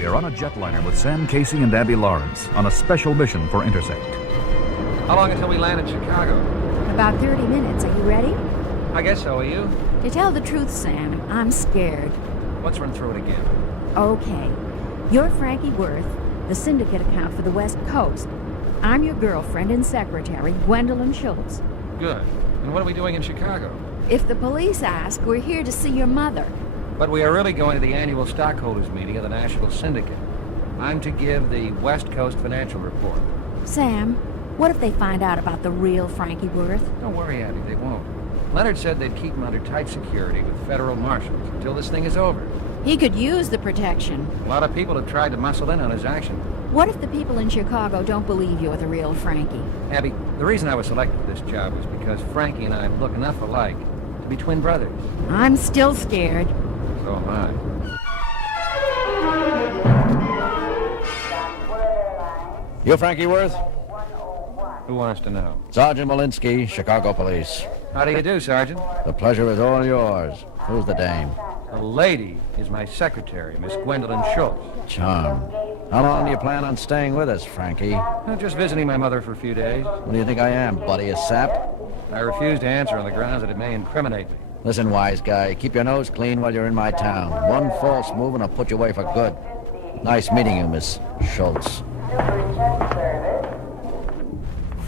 we are on a jetliner with Sam Casey and Abby Lawrence on a special mission for Intersect. How long until we land in Chicago? About 30 minutes. Are you ready? I guess so, are you? To tell the truth, Sam, I'm scared. Let's run through it again. Okay. You're Frankie Worth, the syndicate account for the West Coast. I'm your girlfriend and secretary, Gwendolyn Schultz. Good. And what are we doing in Chicago? If the police ask, we're here to see your mother. But we are really going to the annual stockholders meeting of the National Syndicate. I'm to give the West Coast financial report. Sam, what if they find out about the real Frankie Worth? Don't worry, Abby, they won't. Leonard said they'd keep him under tight security with federal marshals until this thing is over. He could use the protection. A lot of people have tried to muscle in on his action. What if the people in Chicago don't believe you're the real Frankie? Abby, the reason I was selected for this job was because Frankie and I look enough alike to be twin brothers. I'm still scared. So am I. You Frankie Worth? Who wants to know? Sergeant Malinsky, Chicago Police. How do you do, Sergeant? The pleasure is all yours. Who's the dame? The lady is my secretary, Miss Gwendolyn Schultz. Charm. How long do you plan on staying with us, Frankie? I'm just visiting my mother for a few days. What do you think I am, buddy, a sap? I refuse to answer on the grounds that it may incriminate me. Listen, wise guy, keep your nose clean while you're in my town. One false move and I'll put you away for good. Nice meeting you, Miss Schultz.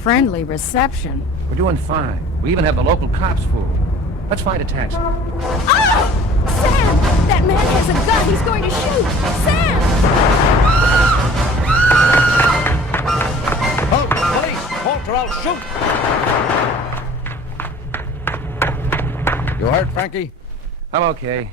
Friendly reception. We're doing fine. We even have the local cops fooled. Let's find a taxi. Oh! Sam! That man has a gun! He's going to shoot! Sam! Halt, police! Halt or I'll shoot! You hurt, Frankie? I'm okay.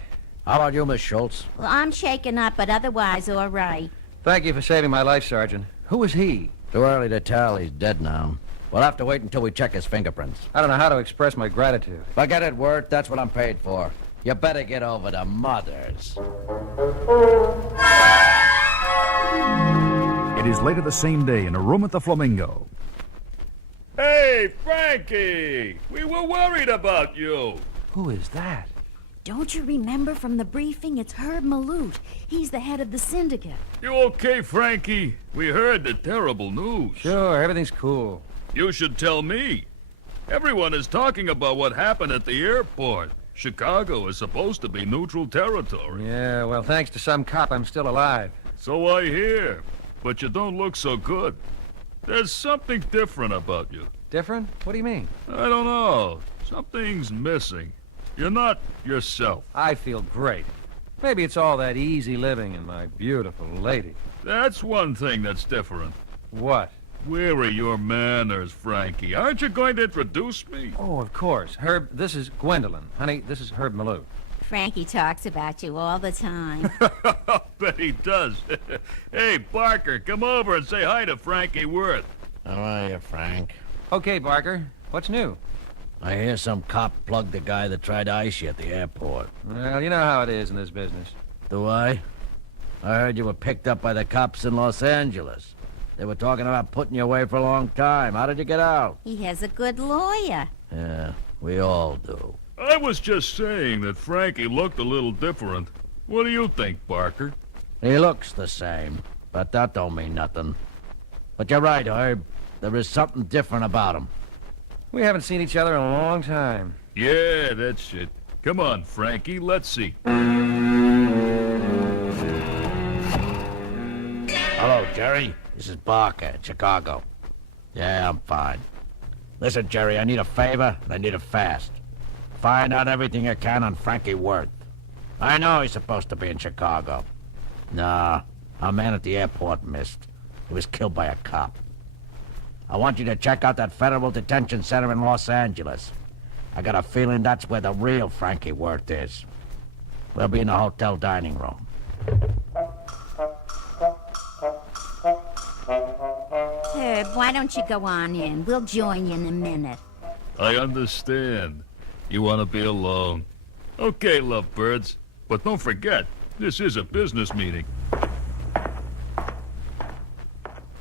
How about you, Miss Schultz? Well, I'm shaken up, but otherwise all right. Thank you for saving my life, Sergeant. Who is he? Too early to tell. He's dead now. We'll have to wait until we check his fingerprints. I don't know how to express my gratitude. Forget it, Worth. That's what I'm paid for. You better get over to Mother's. It is later the same day in a room at the Flamingo. Hey, Frankie! We were worried about you. Who is that? Don't you remember from the briefing? It's Herb Malute. He's the head of the syndicate. You okay, Frankie? We heard the terrible news. Sure, everything's cool. You should tell me. Everyone is talking about what happened at the airport. Chicago is supposed to be neutral territory. Yeah, well, thanks to some cop, I'm still alive. So I hear. But you don't look so good. There's something different about you. Different? What do you mean? I don't know. Something's missing. You're not yourself. I feel great. Maybe it's all that easy living and my beautiful lady. That's one thing that's different. What? Where are your manners, Frankie? Aren't you going to introduce me? Oh, of course. Herb, this is Gwendolyn. Honey, this is Herb Malute. Frankie talks about you all the time. Bet he does. Hey, Barker, come over and say hi to Frankie Worth. How are you, Frank? Okay, Barker. What's new? I hear some cop plugged the guy that tried to ice you at the airport. Well, you know how it is in this business. Do I? I heard you were picked up by the cops in Los Angeles. They were talking about putting you away for a long time. How did you get out? He has a good lawyer. Yeah, we all do. I was just saying that Frankie looked a little different. What do you think, Barker? He looks the same, but that don't mean nothing. But you're right, Herb. There is something different about him. We haven't seen each other in a long time. Yeah, that's it. Come on, Frankie, let's see. Hello, Jerry. This is Barker in Chicago. Yeah, I'm fine. Listen, Jerry, I need a favor, and I need it fast. Find out everything you can on Frankie Worth. I know he's supposed to be in Chicago. Nah, our man at the airport missed. He was killed by a cop. I want you to check out that federal detention center in Los Angeles. I got a feeling that's where the real Frankie Worth is. We'll be in the hotel dining room. Herb, why don't you go on in? We'll join you in a minute. I understand. You want to be alone. Okay, lovebirds. But don't forget, this is a business meeting.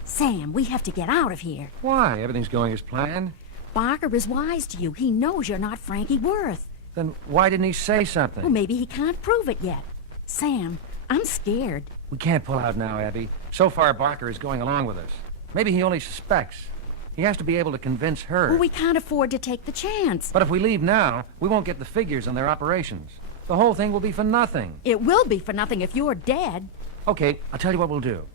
Sam, we have to get out of here. Why? Everything's going as planned. Barker is wise to you. He knows you're not Frankie Worth. Then why didn't he say something? Well, maybe he can't prove it yet. Sam, I'm scared. We can't pull out now, Abby. So far, Barker is going along with us. Maybe he only suspects. He has to be able to convince her. Well, we can't afford to take the chance. But if we leave now, we won't get the figures on their operations. The whole thing will be for nothing. It will be for nothing if you're dead. Okay, I'll tell you what we'll do.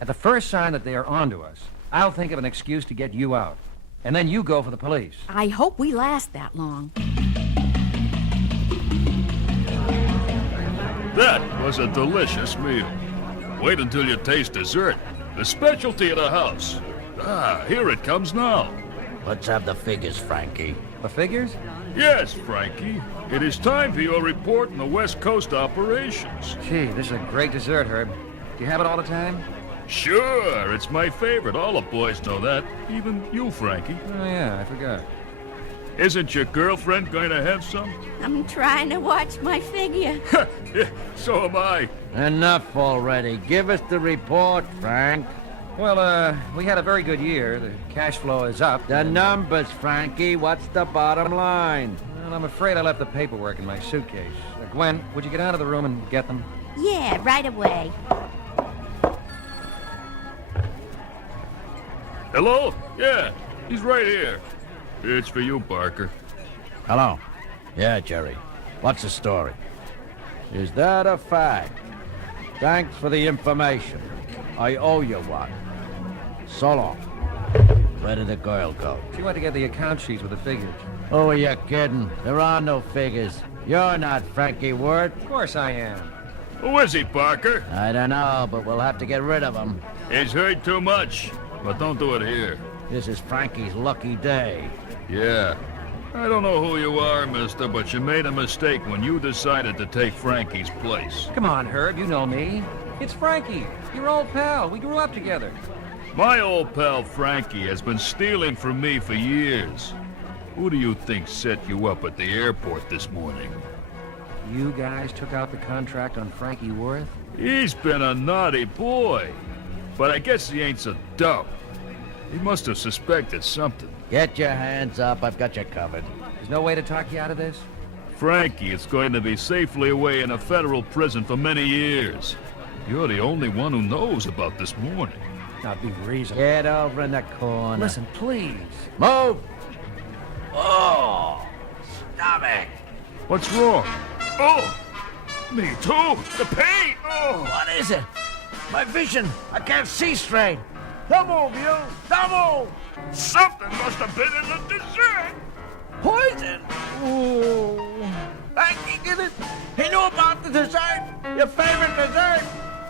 At the first sign that they are onto us, I'll think of an excuse to get you out. And then you go for the police. I hope we last that long. That was a delicious meal. Wait until you taste dessert. The specialty of the house. Ah, here it comes now. Let's have the figures, Frankie. The figures? Yes, Frankie. It is time for your report on the West Coast operations. Gee, this is a great dessert, Herb. Do you have it all the time? Sure, it's my favorite. All the boys know that. Even you, Frankie. Oh, yeah, I forgot. Isn't your girlfriend going to have some? I'm trying to watch my figure. Yeah, so am I. Enough already. Give us the report, Frank. Well, we had a very good year. The cash flow is up. The numbers, Frankie. What's the bottom line? Well, I'm afraid I left the paperwork in my suitcase. Gwen, would you get out of the room and get them? Yeah, right away. Hello? Yeah, he's right here. It's for you, Barker. Hello. Yeah, Jerry. What's the story? Is that a fact? Thanks for the information. I owe you one. So long. Where did the girl go? She went to get the account sheets with the figures. Oh, are you kidding? There are no figures. You're not Frankie Worth. Of course I am. Who is he, Barker? I don't know, but we'll have to get rid of him. He's heard too much. But don't do it here. This is Frankie's lucky day. Yeah. I don't know who you are, mister, but you made a mistake when you decided to take Frankie's place. Come on, Herb, you know me. It's Frankie, your old pal. We grew up together. My old pal Frankie has been stealing from me for years. Who do you think set you up at the airport this morning? You guys took out the contract on Frankie Worth? He's been a naughty boy. But I guess he ain't so dumb. He must have suspected something. Get your hands up. I've got you covered. There's no way to talk you out of this? Frankie is going to be safely away in a federal prison for many years. You're the only one who knows about this morning. Now, be reasonable. Get over in the corner. Listen, please. Move! Oh! Stomach! What's wrong? Oh! Me too! The pain! Oh! What is it? My vision! I can't see straight! Don't move, you! Don't move! Something must have been in the dessert! Poison! Ooh! Frankie did it! He knew about the dessert! Your favorite dessert!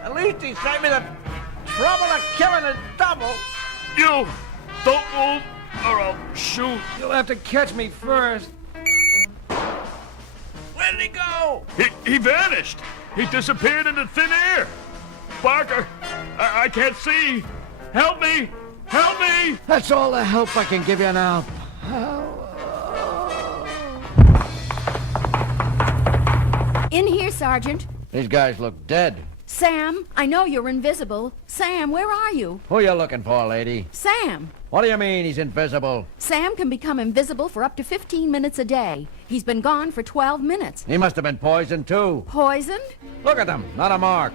At least he saved me the trouble of killing a double! You! Don't move or I'll shoot! You'll have to catch me first. Where did he go? He vanished! He disappeared into thin air! Barker! I can't see! Help me! Help me! That's all the help I can give you now. In here, Sergeant. These guys look dead. Sam, I know you're invisible. Sam, where are you? Who you looking for, lady? Sam. What do you mean he's invisible? Sam can become invisible for up to 15 minutes a day. He's been gone for 12 minutes. He must have been poisoned, too. Poisoned? Look at them. Not a mark.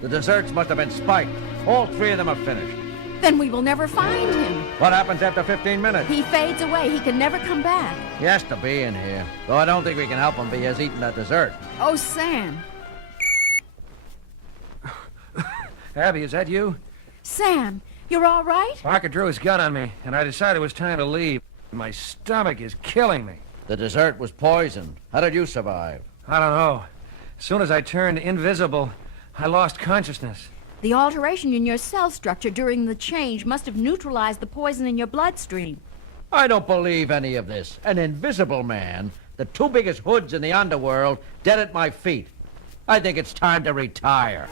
The desserts must have been spiked. All three of them are finished. Then we will never find him. What happens after 15 minutes? He fades away. He can never come back. He has to be in here. Though I don't think we can help him, but he has eaten that dessert. Oh, Sam. Abby, is that you? Sam, you're all right? Barker drew his gun on me, and I decided it was time to leave. My stomach is killing me. The dessert was poisoned. How did you survive? I don't know. As soon as I turned invisible, I lost consciousness. The alteration in your cell structure during the change must have neutralized the poison in your bloodstream. I don't believe any of this. An invisible man, the two biggest hoods in the underworld, dead at my feet. I think it's time to retire.